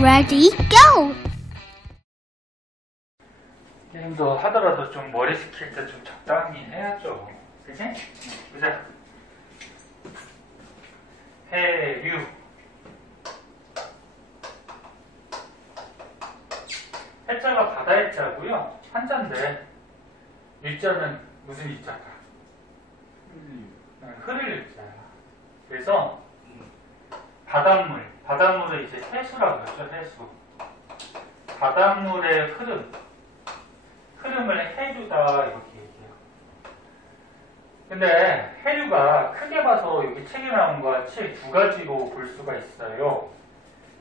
Ready, go! 게임도 하더라도 좀 머리 식힐 때 좀 적당히 해야죠. 그치? 보자. 해류. 해자가 바다 해자고요. 한자인데 유자는 무슨 유자가? 흐릴 유자야. 그래서 바닷물을 이제 해수라고 그러죠. 해수. 바닷물의 흐름을 해류다 이렇게 얘기해요. 근데 해류가 크게 봐서 여기 책에 나온 것 같이 두 가지로 볼 수가 있어요.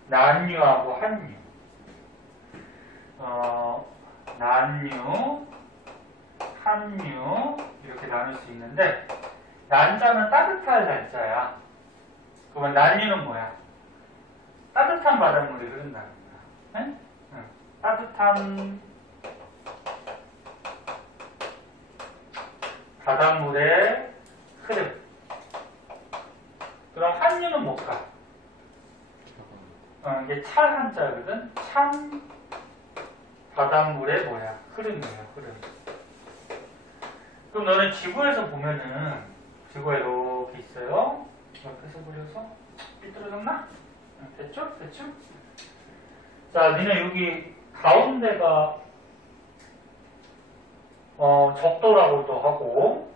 난류하고 한류. 난류, 한류 이렇게 나눌 수 있는데 난자는 따뜻할 난자야. 그러면 난류는 뭐야? 따뜻한 바닷물이 흐른다는 거야. 응? 따뜻한 바닷물의 흐름. 그럼 한류는 뭘까? 이게 찰 한자거든. 찬 바닷물의 뭐야? 흐름이에요. 흐름. 그럼 너는 지구에서 보면은 지구가 이렇게 있어요. 옆에서 그려서 삐뚤어졌나? 됐죠? 됐죠? 자, 니네 여기 가운데가 적도라고도 하고,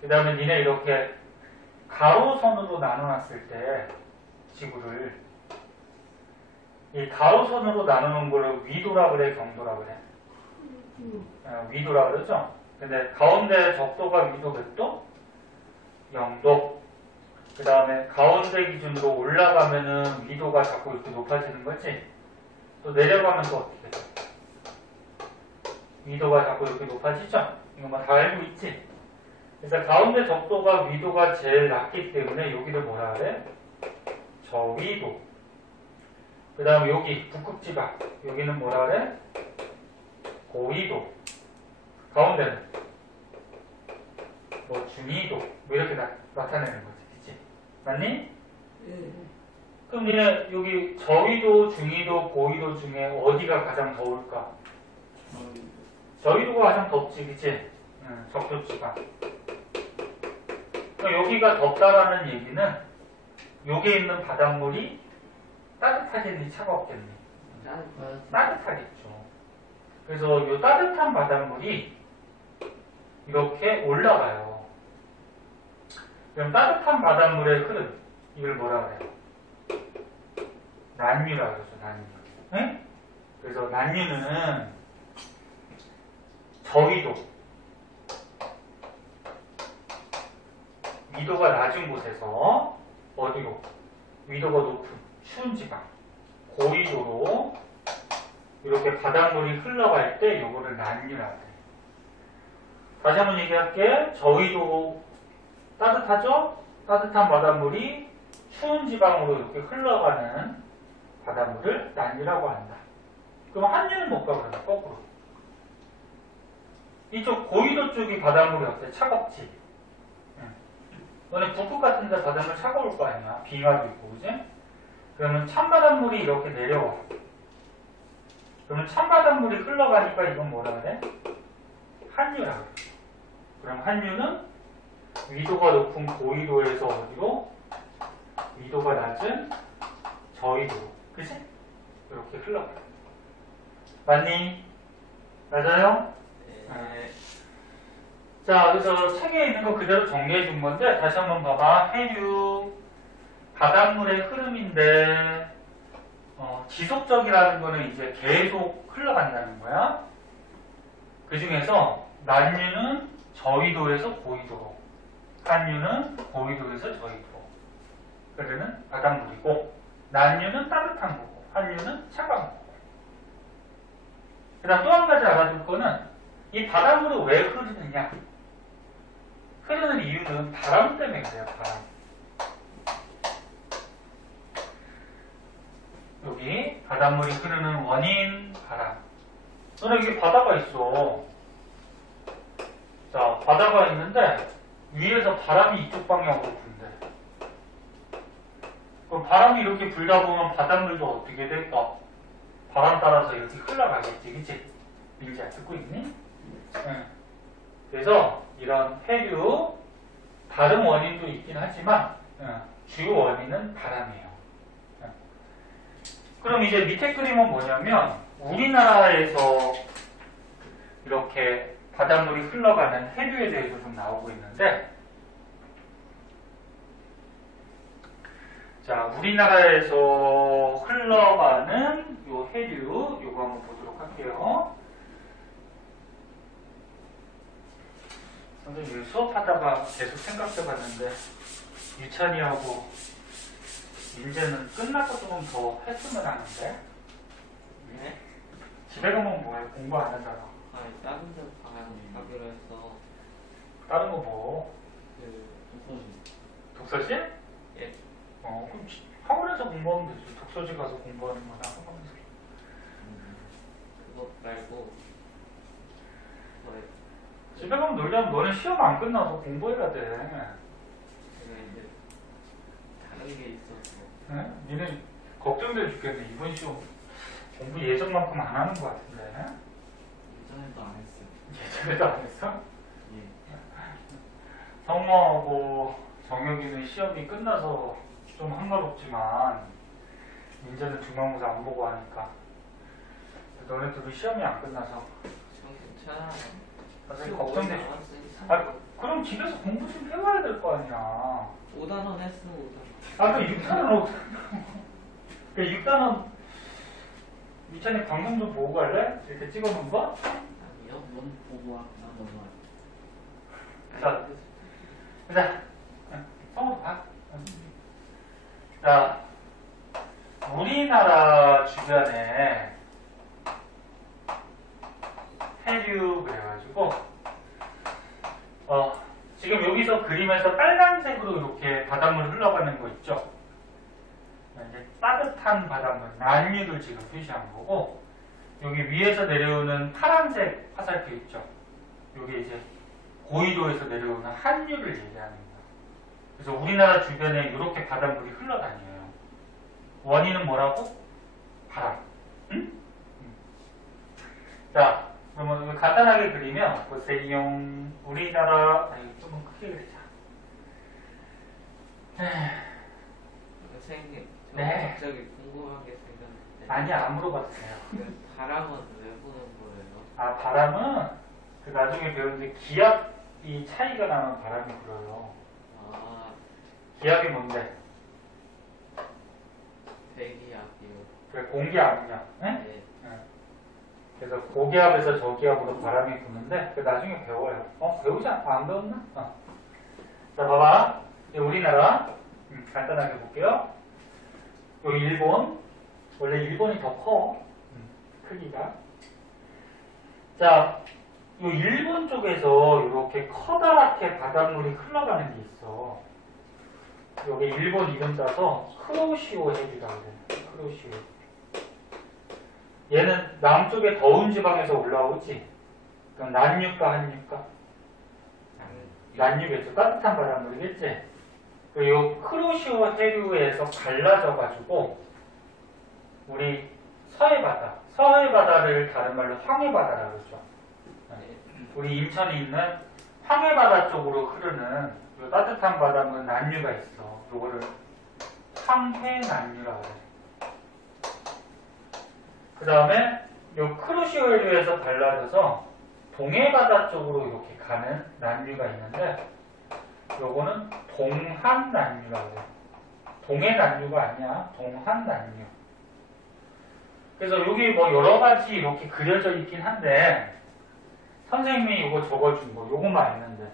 그 다음에 니네 이렇게 가로선으로 나눠놨을 때 지구를 이 가로선으로 나누는 거를 위도라 그래, 경도라 그래? 위도라 그러죠? 근데 가운데 적도가 위도 몇 도? 0도. 그 다음에 가운데 기준으로 올라가면은 위도가 자꾸 이렇게 높아지는 거지? 또 내려가면 또 어떻게 돼? 위도가 자꾸 이렇게 높아지죠? 이거 뭐 다 알고 있지? 그래서 가운데 적도가 위도가 제일 낮기 때문에 여기를 뭐라 그래? 저위도. 그 다음 여기 북극지방 여기는 뭐라 그래? 고위도. 가운데는 뭐 중위도 뭐 이렇게 나타내는 거지. 그치? 맞니? 그럼 니네 여기 저위도, 중위도, 고위도 중에 어디가 가장 더울까? 저위도가 가장 덥지. 그치? 적도지방. 그러니까 여기가 덥다라는 얘기는 여기에 있는 바닷물이 따뜻하겠니? 차갑겠니? 따뜻하겠죠. 그래서 이 따뜻한 바닷물이 이렇게 올라가요. 그럼 따뜻한 바닷물의 흐름, 이걸 뭐라 그래요? 난류라 그러죠. 난류. 네? 그래서 난류는 저위도, 위도가 낮은 곳에서 어디로? 위도가 높은 추운 지방, 고위도로 이렇게 바닷물이 흘러갈 때 요거를 난류라고 해요. 다시 한번 얘기할게. 저위도 따뜻하죠? 따뜻한 바닷물이 추운 지방으로 이렇게 흘러가는 바닷물을 난류라고 한다. 그럼 한류는 뭘까 그러면 거꾸로. 이쪽 고위도 쪽이 바닷물이 어때? 차갑지? 너네 북극 같은 데 바닷물 차가울 거 아니야? 빙하도 있고, 그지? 그러면 찬바닷물이 이렇게 내려와. 그러면 찬바닷물이 흘러가니까 이건 뭐라 그래? 한류라 그래. 그럼 한류는 위도가 높은 고위도에서 어디로? 위도가 낮은 저위도로. 그치? 이렇게 흘러가요. 맞니? 맞아요? 네. 자, 그래서 책에 있는 거 그대로 정리해 준 건데, 다시 한번 봐봐. 해류, 바닷물의 흐름인데, 지속적이라는 거는 이제 계속 흘러간다는 거야. 그 중에서 난류는 저위도에서 고위도로, 한류는 고위도에서 저위도로 흐르는 바닷물이고, 난류는 따뜻한 거고, 한류는 차가운 거고. 그 다음 또 한 가지 알아둘 거는, 이 바닷물이 왜 흐르느냐? 흐르는 이유는 바람 때문에 그래요. 바람. 여기 바닷물이 흐르는 원인 바람. 너네 여기 바다가 있어. 자, 바다가 있는데 위에서 바람이 이쪽 방향으로 분대. 그럼 바람이 이렇게 불다 보면 바닷물도 어떻게 될까? 바람 따라서 이렇게 흘러가겠지, 그치? 민지야, 듣고 있니? 응. 그래서 이런 해류, 다른 원인도 있긴 하지만 주요 원인은 바람이에요. 그럼 이제 밑에 그림은 뭐냐면 우리나라에서 이렇게 바닷물이 흘러가는 해류에 대해서 좀 나오고 있는데, 자, 우리나라에서 흘러가는 요 해류, 요거 한번 보도록 할게요. 선생님 수업하다가 계속 생각해봤는데 유찬이하고 민재는 끝나고 조금 더 했으면 하는데. 네? 집에 가면 뭐해? 공부 안 하잖아. 아니, 다른 데 가기로 해서. 다른 거 뭐? 독서실. 독서실? 예. 그럼 학원에서 공부하면 되지. 독서실 가서 공부하는 거나 상관없어. 그것 말고, 집에 가면 놀려면 너는 시험 안 끝나서 공부해야 돼. 제가 이제 다른 게 있어서. 네? 니는 걱정돼 죽겠네. 이번 시험 공부 예전만큼 안 하는 것 같은데. 예전에도 안 했어요. 예전에도 안 했어? 예. 성모하고 정혁이는 시험이 끝나서 좀 한가롭지만 민재는 중간고사 안 보고 하니까 너네 둘이 시험이 안 끝나서 전 괜찮아요. 선생님 걱정돼. 그럼 집에서 공부 좀 해와야 될 거 아니야. 5단원 했으면 5단원. 그 6단원 어떻게 그 6단원 미찬이 방송 좀 보고 갈래? 이렇게 찍어놓은 거? 아니요, 넌 보고 와. 나 너무 자, 자, 성우 봐. 자, 우리나라 주변에 해류 그래가지고 지금 여기서 그림에서 빨간색으로 이렇게 바닷물 흘러가는 거 있죠? 이제 따뜻한 바닷물, 난류를 지금 표시한 거고, 여기 위에서 내려오는 파란색 화살표 있죠? 여기 이제 고위도에서 내려오는 한류를 얘기하는 거예요. 그래서 우리나라 주변에 이렇게 바닷물이 흘러다녀요. 원인은 뭐라고? 바람. 응? 자, 그러면 간단하게 그리면 보세요. 우리나라 조금 크게 그리자. 선생님, 저 네. 갑자기 궁금한 게 생겼는데. 아니, 안 물어봐도 돼요. 그 바람은 왜 부는 거예요? 아, 바람은 그 나중에 배우는데 기압이 차이가 나면 바람이 불어요. 아, 기압이 뭔데? 대기압이요. 그래, 공기압이야. 응? 네. 그래서 고기압에서 저기압으로 바람이 부는데 그 나중에 배워요. 배우지 않고 안 배웠나? 자, 봐봐. 우리나라 간단하게 볼게요. 여기 일본. 원래 일본이 더 커. 크기가. 자, 이 일본 쪽에서 이렇게 커다랗게 바닷물이 흘러가는 게 있어. 여기 일본 이름 따서 크로시오 해류라고 그래. 크로시오. 얘는 남쪽에 더운 지방에서 올라오지. 그럼 난류가 한류가? 난류겠죠. 따뜻한 바닷물이겠지. 그리고 이 크로시오 해류에서 갈라져가지고 우리 서해바다를 다른 말로 황해바다라고 그러죠. 우리 인천에 있는 황해바다 쪽으로 흐르는 이 따뜻한 바닷물 난류가 있어. 요거를 황해난류라고 해요. 그 다음에 요 크루시오 해류에서 갈라져서 동해바다 쪽으로 이렇게 가는 난류가 있는데 요거는 동한난류라고 해요. 동해난류가 아니야. 동한난류. 그래서 여기 뭐 여러 가지 이렇게 그려져 있긴 한데 선생님이 이거 적어준 거 요것만 있는데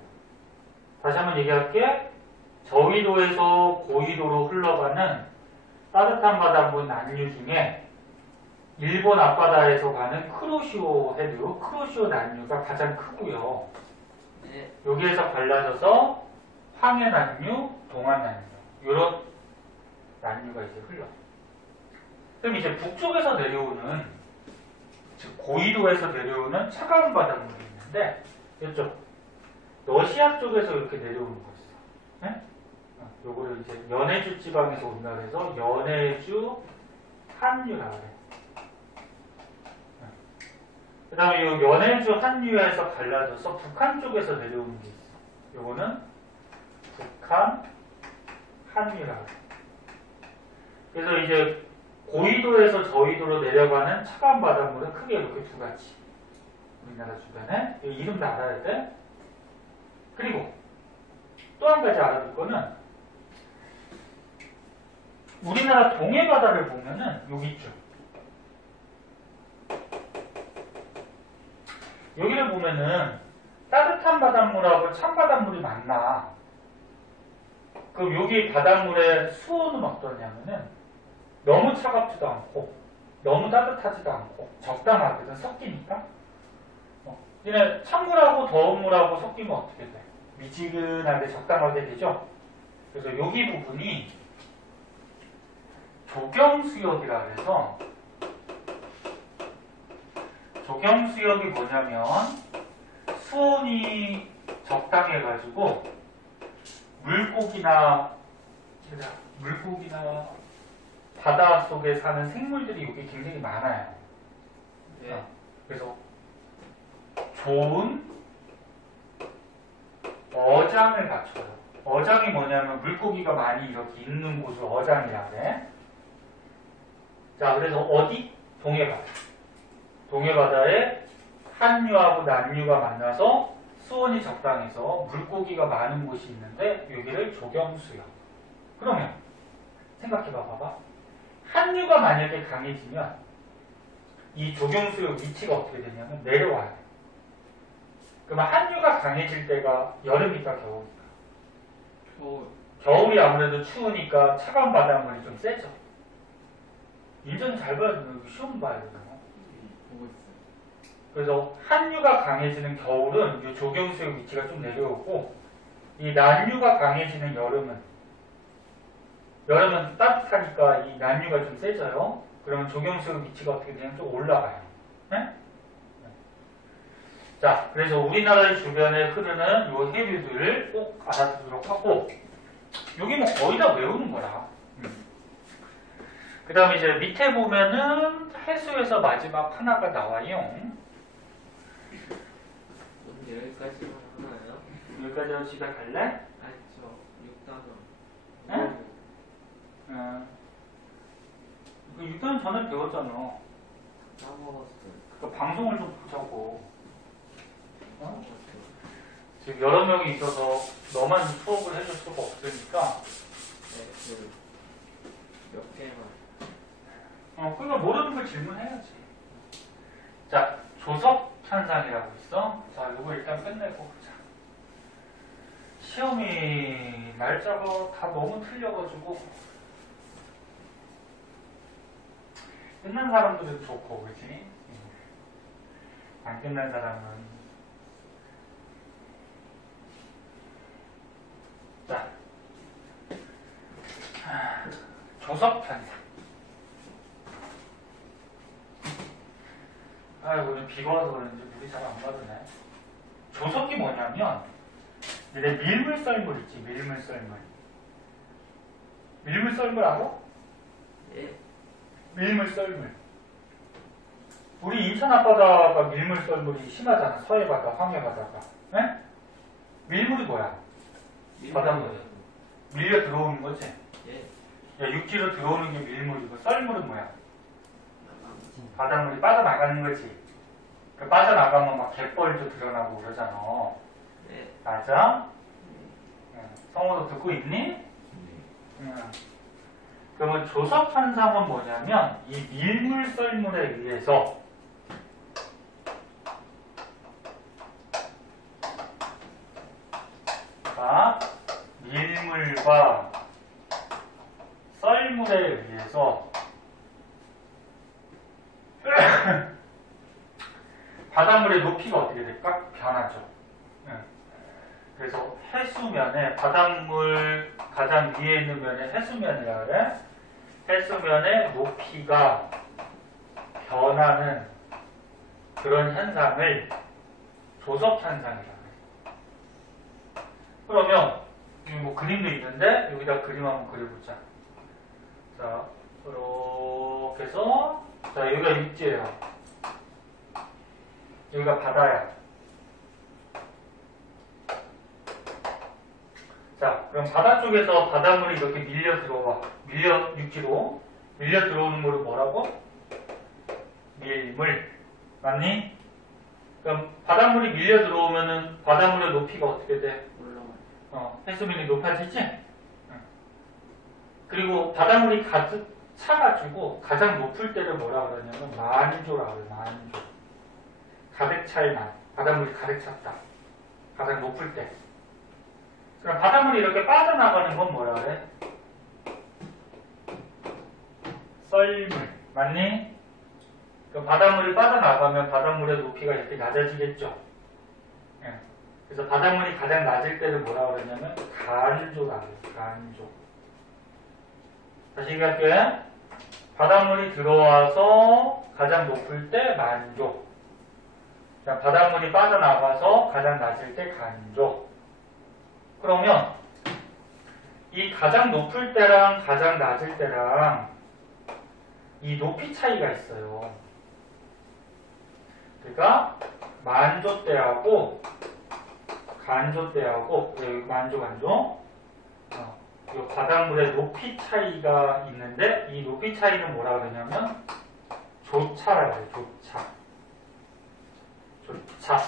다시 한번 얘기할게. 저위도에서 고위도로 흘러가는 따뜻한 바닷물 난류 중에 일본 앞바다에서 가는 크로시오 해류, 크로시오 난류가 가장 크고요. 네. 여기에서 갈라져서 황해 난류, 동안 난류 이런 난류가 이제 흘러. 그럼 이제 북쪽에서 내려오는 즉 고위도에서 내려오는 차가운 바닷물이 있는데 이쪽 러시아 쪽에서 이렇게 내려오는 거 있어. 네? 요거를 이제 연해주 지방에서 온다 그래서 연해주 한류라고 그래. 그 다음에 이 연해주 한류에서 갈라져서 북한 쪽에서 내려오는 게 있어. 요거는 북한 한류라고. 그래서 이제 고위도에서 저위도로 내려가는 차가운 바닷물은 크게 이렇게 두 가지. 우리나라 주변에. 이름도 알아야 돼. 그리고 또 한 가지 알아둘 거는 우리나라 동해바다를 보면은 여기 있죠. 여기를 보면은 따뜻한 바닷물하고 찬 바닷물이 만나. 그럼 여기 바닷물의 수온은 어떠냐면은 너무 차갑지도 않고 너무 따뜻하지도 않고 적당하거든. 섞이니까. 얘네 찬물하고 더운 물하고 섞이면 어떻게 돼? 미지근하게 적당하게 되죠. 그래서 여기 부분이 조경수역이라 그래서 조경수역이 뭐냐면 수온이 적당해가지고 물고기나 바다 속에 사는 생물들이 여기 굉장히 많아요. 예. 그래서 좋은 어장을 갖춰요. 어장이 뭐냐면 물고기가 많이 이렇게 있는 곳을 어장이라 그래. 자, 그래서 어디? 동해바다. 동해바다에 한류하고 남류가 만나서 수온이 적당해서 물고기가 많은 곳이 있는데 여기를 조경수역. 그러면 생각해봐 봐봐. 한류가 만약에 강해지면 이 조경수역 위치가 어떻게 되냐면 내려와야 돼. 그러면 한류가 강해질 때가 여름이니까 겨울이니까. 겨울이 아무래도 추우니까 차가운 바닷물이 좀 세죠. 인전 잘 봐야 되는 시험 봐야 되잖아. 보고 있어요. 그래서 한류가 강해지는 겨울은 이 조경수역 위치가 좀 내려오고 이 난류가 강해지는 여름은 따뜻하니까 이 난류가 좀 세져요. 그러면 조경수역 위치가 어떻게 되냐면 좀 올라가요. 네? 자, 그래서 우리나라의 주변에 흐르는 이 해류들을 꼭 알아두도록 하고 여기 뭐 거의 다 외우는 거라. 그 다음에 이제 밑에 보면은 해수에서 마지막 하나가 나와요. 오늘 여기까지만 하나요? 여기까지 집에 갈래? 아니 저 6단원. 응? 그 6단 전에 배웠잖아. 까먹었어요. 그 방송을 좀 보자고. 어? 지금 여러 명이 있어서 너만 수업을 해줄 수가 없으니까. 네, 몇 개만. 그러니까 모르는 걸 질문해야지. 자, 조석 현상이라고 있어. 자, 이거 일단 끝내고 보자. 시험이 날짜가 다 너무 틀려가지고 끝난 사람들은 좋고, 그치? 안 끝난 사람은 자, 조석 현상. 아이고, 오늘 비가 와서 그런지 물이 잘 안 마르네. 조석이 뭐냐면, 얘네 밀물썰물 있지, 밀물썰물. 밀물썰물 알아? 예. 밀물썰물. 우리 인천 앞바다가 밀물썰물이 심하잖아. 서해바다, 황해바다가. 네? 밀물이 뭐야? 바닷물. 밀려 들어오는 거지? 예. 야, 육지로 들어오는 게 밀물이고, 썰물은 뭐야? 바닷물이 빠져나가는 거지. 그 빠져나가면 막 갯벌도 드러나고 그러잖아. 네. 맞아? 성우도 듣고 있니? 응. 그러면 조석 현상은 뭐냐면 이 밀물 썰물에 의해서 밀물과 썰물에 의해서 바닷물의 높이가 어떻게 될까? 변하죠. 그래서 해수면에 바닷물 가장 위에 있는 면에 해수면이라 그래. 해수면의 높이가 변하는 그런 현상을 조석 현상이라고 해요. 그러면 여기 뭐 그림도 있는데 여기다 그림 한번 그려보자. 자, 이렇게 해서 자, 여기가 육지예요. 여기가 바다야. 자, 그럼 바다 쪽에서 바닷물이 이렇게 밀려 들어와. 육지로 밀려 들어오는 거를 뭐라고? 밀물. 맞니? 그럼 바닷물이 밀려 들어오면은 바닷물의 높이가 어떻게 돼? 올라가요. 해수면이 높아지지? 응. 그리고 바닷물이 가득 차가지고 가장 높을 때를 뭐라 그러냐면 만조라고 그래요. 만조. 가득 찰 날. 바닷물이 가득 찼다. 가장 높을 때. 그럼 바닷물이 이렇게 빠져나가는 건 뭐라 그래? 썰물. 맞니? 그 바닷물이 빠져나가면 바닷물의 높이가 이렇게 낮아지겠죠. 예. 그래서 바닷물이 가장 낮을 때를 뭐라 그러냐면 간조라고 해요. 간조. 다시 얘기할게. 바닷물이 들어와서 가장 높을 때 만조. 자, 바닷물이 빠져나가서 가장 낮을 때 간조. 그러면 이 가장 높을 때랑 가장 낮을 때랑 이 높이 차이가 있어요. 그러니까 만조 때하고 간조 때하고 만조 이 바닷물의 높이 차이가 있는데 이 높이 차이는 뭐라 그러냐면 조차라고 해요. 조차.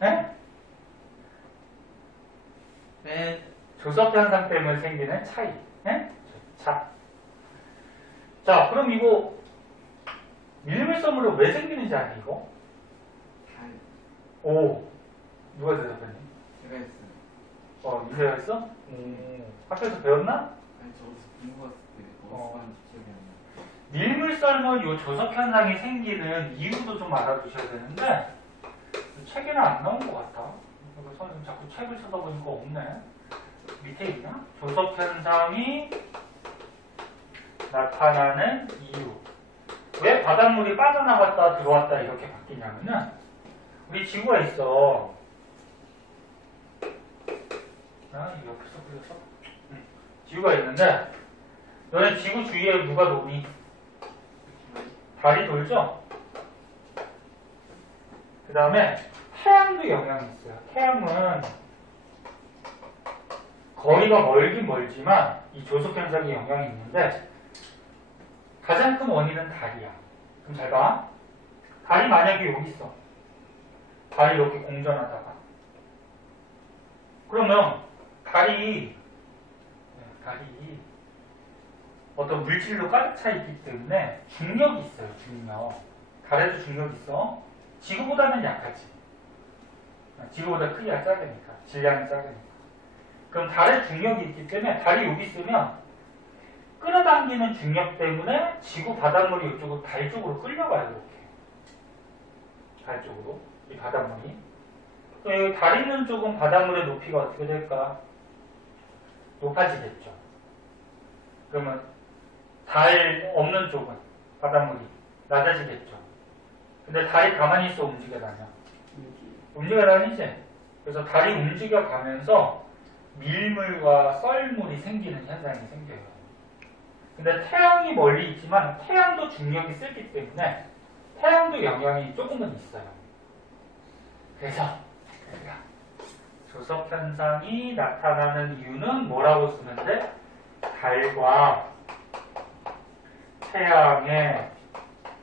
네? 네. 조섭 현상 때문에 생기는 차이. 네? 조차. 자, 그럼 이거 밀물섬으로 왜 생기는지 아니 이거? 잘. 오, 누가 대답했니? 제가 했어요. 이세가 했어? 학교에서 배웠나? 아니, 저도 공부 갔을 때 어디서 하는지 기억이 안 나요. 밀물썰물 요 조석 현상이 생기는 이유도 좀 알아두셔야 되는데 책에는 안 나온 것 같아. 그래서 선생님 자꾸 책을 쳐다보니까 없네. 밑에 있나? 조석 현상이 나타나는 이유. 왜 바닷물이 빠져나갔다 들어왔다 이렇게 바뀌냐면은 우리 지구가 있어. 이 옆에서 그려서 지구가 있는데 너네 지구 주위에 누가 도니? 달이 돌죠? 그 다음에 태양도 영향이 있어요. 태양은 거리가 멀긴 멀지만 이 조석 현상이 영향이 있는데 가장 큰 원인은 달이야. 그럼 잘 봐. 달이 만약에 여기 있어. 달이 이렇게 공전하다가 그러면 달이 어떤 물질로 가득 차 있기 때문에 중력이 있어요. 중력. 달에도 중력이 있어. 지구보다는 약하지. 지구보다 크기가 작으니까. 질량이 작으니까. 그럼 달에 중력이 있기 때문에 달이 여기 있으면 끌어당기는 중력 때문에 지구 바닷물이 이쪽으로 달 쪽으로 끌려가요. 이렇게. 달 쪽으로. 이 바닷물이. 여기 달 있는 쪽은 바닷물의 높이가 어떻게 될까? 높아지겠죠. 그러면 달 없는 쪽은 바닷물이 낮아지겠죠. 근데 달이 가만히 있어 움직여 다녀. 움직여 다니지? 그래서 달이 움직여 가면서 밀물과 썰물이 생기는 현상이 생겨요. 근데 태양이 멀리 있지만 태양도 중력이 세기 때문에 태양도 영향이 조금은 있어요. 그래서 조석 현상이 나타나는 이유는 뭐라고 쓰면 돼? 달과 태양의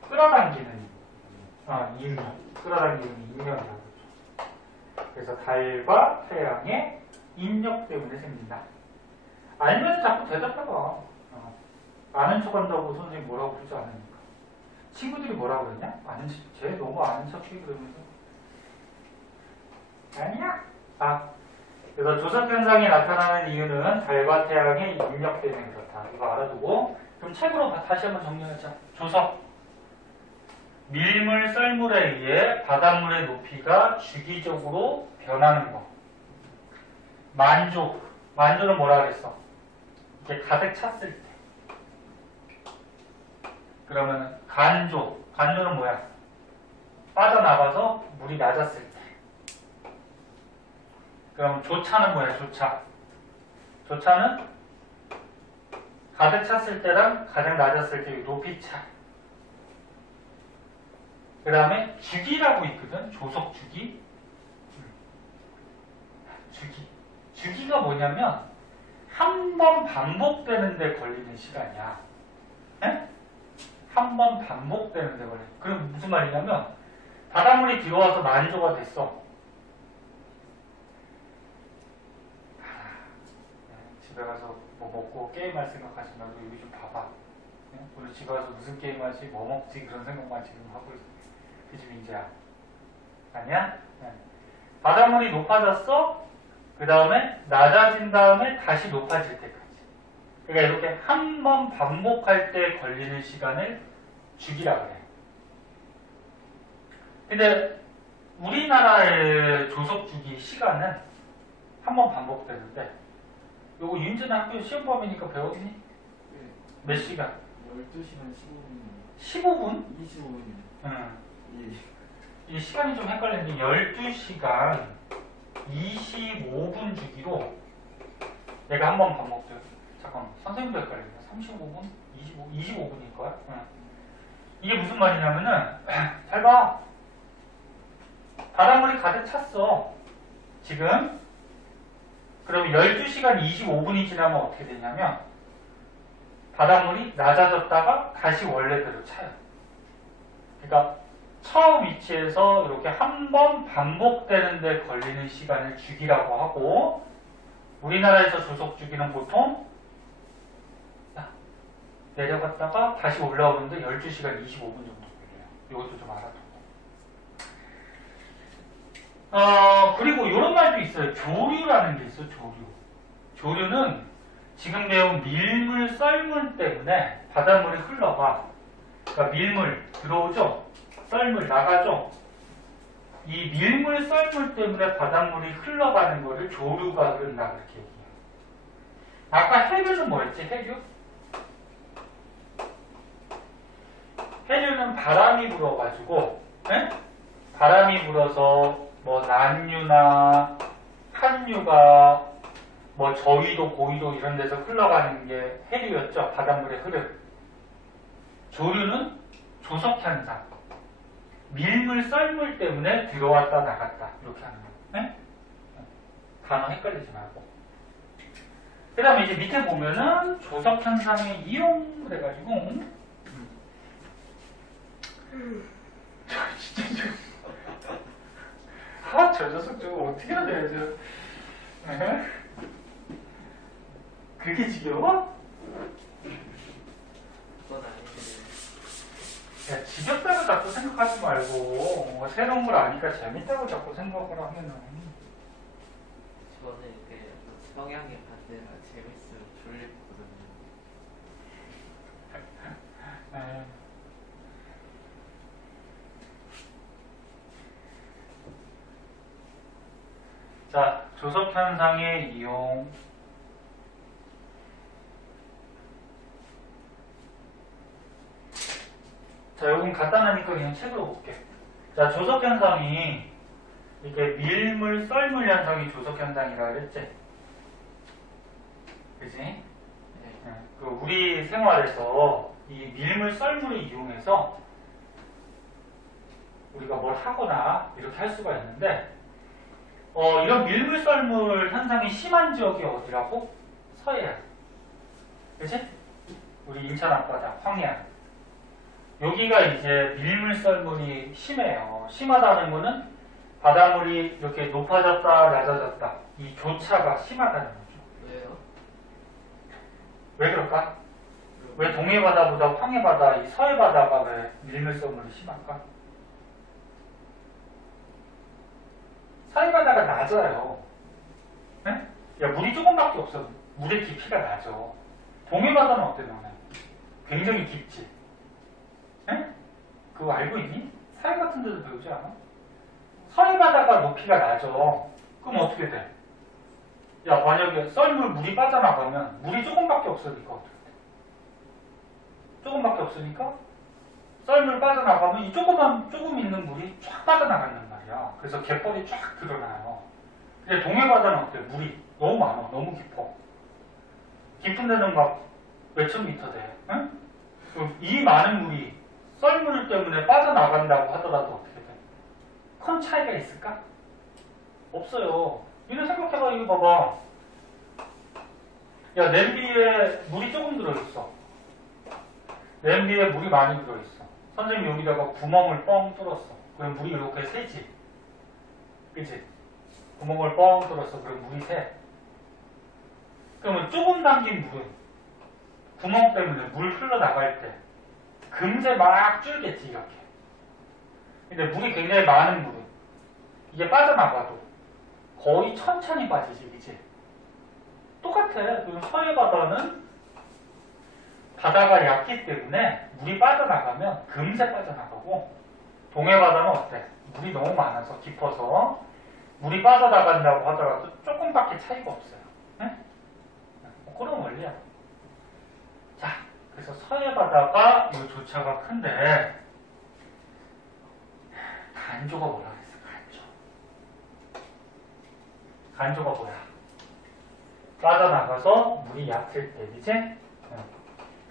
끌어당기는 끌어당기는 인력이라고 하죠. 그래서 달과 태양의 인력 때문에 생긴다. 알면 자꾸 대답해봐. 아는 척 한다고 선생님 뭐라고 그러지 않으니까. 친구들이 뭐라고 그러냐? 쟤 너무 아는 척해 그러면서. 아니야. 그래서 조석 현상이 나타나는 이유는 달과 태양의 인력 때문에 그렇다. 이거 알아두고 그럼 책으로 다시 한번 정리하자. 조석. 밀물, 썰물에 의해 바닷물의 높이가 주기적으로 변하는 것. 만조. 만조는 뭐라 그랬어? 이게 가득 찼을 때. 그러면 간조. 간조는 뭐야? 빠져나가서 물이 낮았을 때. 그럼 조차는 뭐야? 조차. 조차는 가득 찼을 때랑 가장 낮았을 때의 높이 차. 그 다음에 주기라고 있거든. 조속 주기. 주기가 뭐냐면 한 번 반복되는데 걸리는 시간이야. 네? 한 번 반복되는데 걸려. 그럼 무슨 말이냐면 바닷물이 들어와서 만조가 됐어. 집에 가서 뭐 먹고 게임할 생각하지 말고 여기 좀 봐봐. 네? 우리 집에 가서 무슨 게임하지? 뭐 먹지? 그런 생각만 지금 하고 있어. 그지 민재야? 아니야? 네. 바닷물이 높아졌어. 그 다음에 낮아진 다음에 다시 높아질 때까지. 그러니까 이렇게 한 번 반복할 때 걸리는 시간을 주기라 그래. 근데 우리나라의 조속 주기 시간은 한 번 반복되는데 요거 윤재는 학교 시험범위니까 배웠니? 네. 몇 시간? 12시간 15분. 15분? 25분이요. 응. 예. 이 시간이 좀 헷갈리는데 12시간 25분 주기로 내가 한 번 반복돼요. 잠깐만, 선생님도 헷갈리네. 35분? 25분일 거야? 응. 이게 무슨 말이냐면은 잘 봐. 바닷물이 가득 찼어. 지금. 그럼 12시간 25분이 지나면 어떻게 되냐면 바닷물이 낮아졌다가 다시 원래대로 차요. 그러니까 처음 위치에서 이렇게 한 번 반복되는 데 걸리는 시간을 주기라고 하고 우리나라에서 조속 주기는 보통 내려갔다가 다시 올라오는데 12시간 25분 정도 걸려요. 이것도 좀 알아두고. 그리고 이런 말도 있어요. 조류라는 게 있어, 조류. 조류는 지금 배운 밀물, 썰물 때문에 바닷물이 흘러가. 그러니까 밀물 들어오죠? 썰물 나가죠? 이 밀물, 썰물 때문에 바닷물이 흘러가는 거를 조류가 흐른다, 그렇게 얘기해요. 아까 해류는 뭐였지, 해류? 해류는 바람이 불어가지고, 네? 바람이 불어서 뭐 난류나 한류가 뭐 저위도 고위도 이런 데서 흘러가는 게 해류였죠. 바닷물의 흐름. 조류는 조석현상. 밀물, 썰물 때문에 들어왔다 나갔다 이렇게 하는 거예요. 네? 단어 헷갈리지 말고. 그 다음에 이제 밑에 보면은 조석현상의 이용 그래가지고 진짜 저 녀석 저거 어떻게 해야 돼? 그렇게 지겨워? 그건 아닌데. 야, 지겹다고 자꾸 생각하지 말고 새로운 걸 아니까 재밌다고 자꾸 생각을 하면은 저는 이렇게 성향이 반대라 재밌으면 졸리거든요. 자, 조석현상의 이용. 자, 요건 간단하니까 그냥 책으로 볼게. 자, 조석현상이 이렇게 밀물, 썰물 현상이 조석현상이라 그랬지? 그지? 네. 그 우리 생활에서 이 밀물, 썰물을 이용해서 우리가 뭘 하거나 이렇게 할 수가 있는데 이런 밀물, 썰물 현상이 심한 지역이 어디라고? 서해안. 그치? 우리 인천 앞바다, 황해안. 여기가 이제 밀물, 썰물이 심해요. 심하다는 거는 바닷물이 이렇게 높아졌다, 낮아졌다. 이 교차가 심하다는 거죠. 왜요? 왜 그럴까? 왜 동해바다보다 황해바다, 이 서해바다가 왜 밀물, 썰물이 심할까? 서해바다가 낮아요. 네? 야, 물이 조금밖에 없어. 물의 깊이가 낮아. 동해바다는 어때, 너네? 굉장히 깊지? 네? 그거 알고 있니? 사회 같은 데도 배우지 않아? 서해바다가 높이가 낮아. 그럼 어떻게 돼? 야, 만약에 썰물 물이 빠져나가면 물이 조금밖에 없으니까 어떻게 돼? 조금밖에 없으니까 썰물 빠져나가면 이 조금 있는 물이 쫙 빠져나간단 말이야. 그래서 갯벌이 쫙 드러나요. 근데 동해바다는 어때? 물이 너무 많아. 너무 깊어. 깊은 데는 막 몇천 미터 돼. 응? 이 많은 물이 썰물 때문에 빠져나간다고 하더라도 어떻게 돼? 큰 차이가 있을까? 없어요. 이런 생각해봐. 이거 봐봐. 야, 냄비에 물이 조금 들어있어. 냄비에 물이 많이 들어있어. 선생님이 여기다가 구멍을 뻥 뚫었어. 그럼 물이 이렇게 새지. 그치? 구멍을 뻥 뚫었어. 그럼 물이 새. 그러면 조금 담긴 물은 구멍 때문에 물 흘러나갈 때 금세 막 줄겠지, 이렇게. 근데 물이 굉장히 많은 물은 이게 빠져나가도 거의 천천히 빠지지, 그치? 똑같아. 그럼 서해 바다는 바다가 얕기 때문에 물이 빠져나가면 금세 빠져나가고, 동해 바다는 어때? 물이 너무 많아서 깊어서 물이 빠져나간다고 하더라도 조금밖에 차이가 없어요. 네? 그런 원리야. 자, 그래서 서해 바다가 이 조차가 큰데 간조가 뭐라 그랬어? 간조가 뭐야? 빠져나가서 물이 얕을 때, 그치?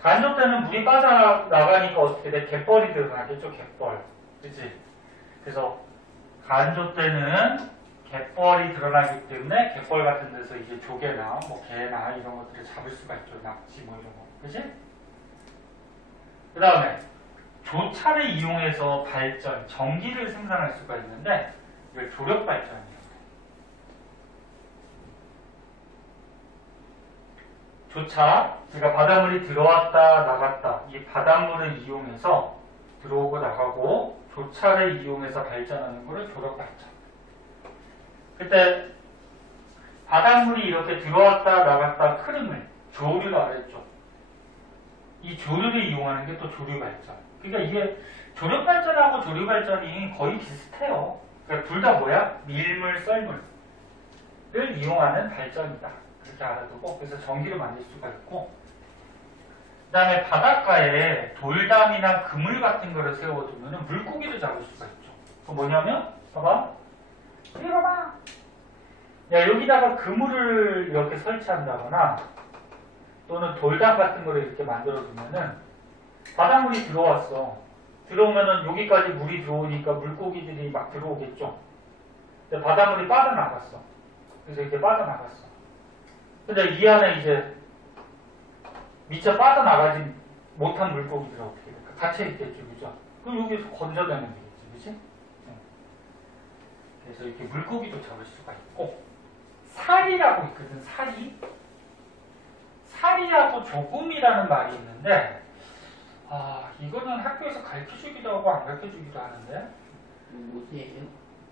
간조 때는 물이 빠져나가니까 어떻게 돼? 갯벌이 들어가겠죠, 갯벌. 그치? 그래서 간조 때는 갯벌이 드러나기 때문에 갯벌 같은 데서 이제 조개나 뭐 개나 이런 것들을 잡을 수가 있죠. 낙지 뭐 이런 거. 그치? 그 다음에 조차를 이용해서 발전, 전기를 생산할 수가 있는데 이걸 조력 발전이에요. 조차, 그러니까 바닷물이 들어왔다 나갔다, 이 바닷물을 이용해서 들어오고 나가고 조차를 이용해서 발전하는 것을 조력 발전. 그때 바닷물이 이렇게 들어왔다 나갔다 흐름을 조류라 그랬죠. 이 조류를 이용하는 게 또 조류 발전. 그러니까 이게 조력 발전하고 조류 발전이 거의 비슷해요. 그러니까 둘 다 뭐야? 밀물, 썰물을 이용하는 발전이다. 그렇게 알아두고, 그래서 전기를 만들 수가 있고, 그 다음에 바닷가에 돌담이나 그물 같은 거를 세워두면 물고기를 잡을 수가 있죠. 그 뭐냐면, 봐봐. 여기 봐봐. 야, 여기다가 그물을 이렇게 설치한다거나, 또는 돌담 같은 거를 이렇게 만들어두면은, 바닷물이 들어왔어. 들어오면은 여기까지 물이 들어오니까 물고기들이 막 들어오겠죠. 근데 바닷물이 빠져나갔어. 그래서 이렇게 빠져나갔어. 근데 이 안에 이제 미처 빠져나가지 못한 물고기들은 어떻게 될까? 갇혀있겠죠, 그죠? 그럼 여기서 건져내면 되겠지, 그치? 그래서 이렇게 물고기도 잡을 수가 있고, 사리라고 있거든, 사리. 사리하고 조금이라는 말이 있는데, 이거는 학교에서 가르쳐주기도 하고 안 가르쳐주기도 하는데. 모세예요?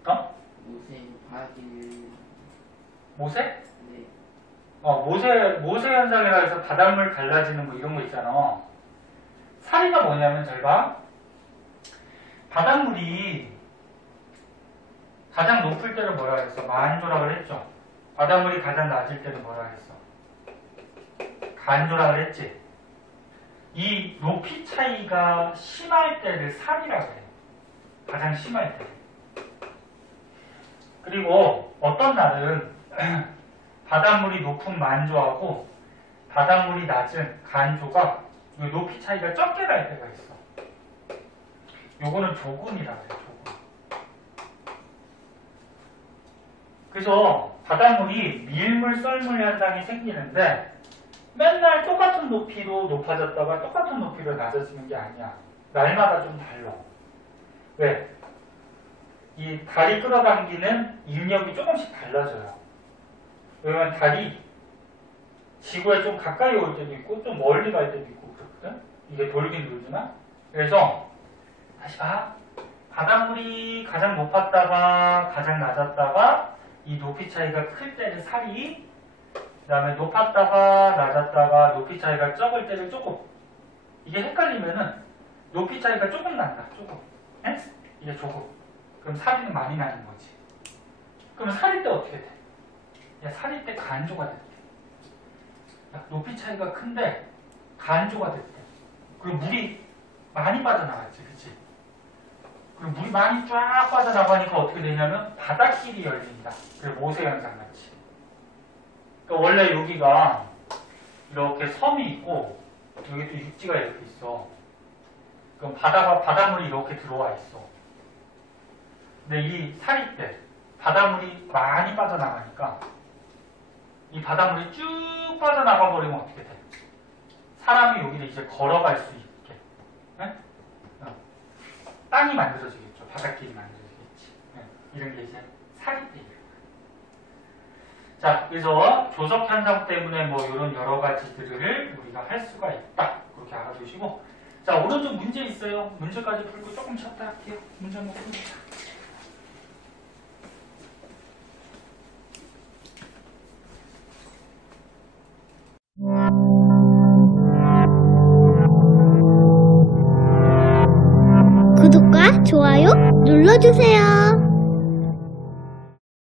어? 모세, 바질. 모세? 네. 모세 현상이라 해서 바닷물 갈라지는 뭐 이런 거 있잖아. 사리가 뭐냐면 잘 봐. 바닷물이 가장 높을 때는 뭐라 그랬어? 만조라 그랬죠. 바닷물이 가장 낮을 때는 뭐라 그랬어? 간조라 그랬지. 이 높이 차이가 심할 때를 사리라고 해요. 가장 심할 때. 그리고 어떤 날은 바닷물이 높은 만조하고 바닷물이 낮은 간조가 높이 차이가 적게 날 때가 있어. 요거는 조금이라고 해요. 조금. 그래서 바닷물이 밀물, 썰물 현상이 생기는데 맨날 똑같은 높이로 높아졌다가 똑같은 높이로 낮아지는 게 아니야. 날마다 좀 달라. 왜? 이 달이 끌어당기는 인력이 조금씩 달라져요. 왜냐면 달이 지구에 좀 가까이 올 때도 있고 좀 멀리 갈 때도 있고 그렇거든. 이게 돌긴 돌지만. 그래서 다시 봐. 바닷물이 가장 높았다가 가장 낮았다가 이 높이 차이가 클 때를 사리, 그 다음에 높았다가 낮았다가 높이 차이가 적을 때를 조금. 이게 헷갈리면은 높이 차이가 조금 난다. 조금. 에? 이게 조금. 그럼 사리는 많이 나는 거지. 그럼 사리 때 어떻게 돼? 야, 사리 때 간조가 됐대. 야, 높이 차이가 큰데 간조가 됐대. 그리고 물이 많이 빠져나갔지, 그치? 그리고 물이 많이 쫙 빠져나가니까 어떻게 되냐면 바닷길이 열린다. 그리고 모세 현상 같이. 그러니까 원래 여기가 이렇게 섬이 있고 여기 또 육지가 이렇게 있어. 그럼 바닷물이 이렇게 들어와 있어. 근데 이 사리 때 바닷물이 많이 빠져나가니까 이 바닷물이 쭉 빠져나가 버리면 어떻게 돼? 사람이 여기를 이제 걸어갈 수 있게. 네? 땅이 만들어지겠죠. 바닷길이 만들어지겠지. 네. 이런 게 이제 사리 때예요. 자, 그래서 조석 현상 때문에 뭐 이런 여러 가지들을 우리가 할 수가 있다. 그렇게 알아두시고. 자, 오른쪽 문제 있어요. 문제까지 풀고 조금 쉬었다 할게요. 문제 한번 풉니다. 구독과 좋아요 눌러주세요.